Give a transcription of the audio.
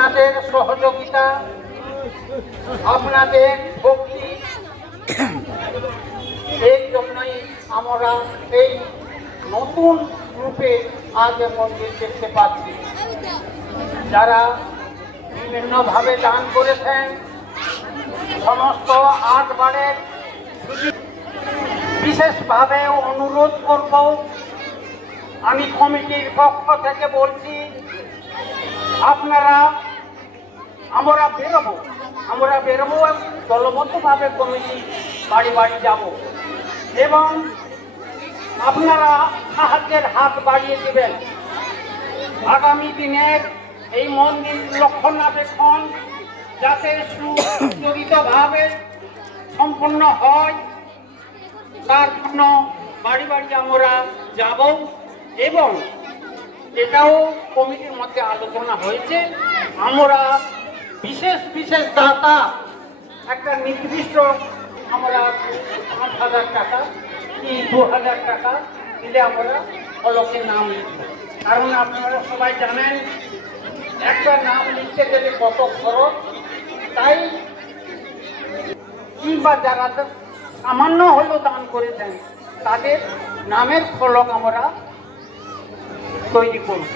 আপনাদের সহযোগিতা, আপনাদের ভক্তি, এর জন্যই আমরা এই নতুন রূপে আজ মন্দির দেখতে পাচ্ছি। যারা বিভিন্নভাবে দান করেছেন, সমস্ত 8 বারের বিশেষভাবে অনুরোধ করব, আমি কমিটির পক্ষ থেকে বলছি, আপনারা আমরা বেরোবো দলবদ্ধভাবে কমিটি বাড়ি বাড়ি যাব এবং আপনারা সাহায্যের হাত বাড়িয়ে দেবেন। আগামী দিনের এই মন্দির রক্ষণাবেক্ষণ যাতে সুজড়িতভাবে সম্পন্ন হয় তার জন্য বাড়ি বাড়ি আমরা যাব এবং এটাও কমিটির মধ্যে আলোচনা হয়েছে, আমরা বিশেষ দাতা একটা নির্দিষ্ট আমরা 5,000 টাকা কি 2,000 টাকা দিলে আমরা ফলকে নাম লিখব। কারণ আপনারা সবাই জানেন একটা নাম লিখতে গেলে কত খরচ, তাই কিংবা যারা সামান্য হলেও দান করেছেন তাদের নামের ফলক আমরা তৈরি করব।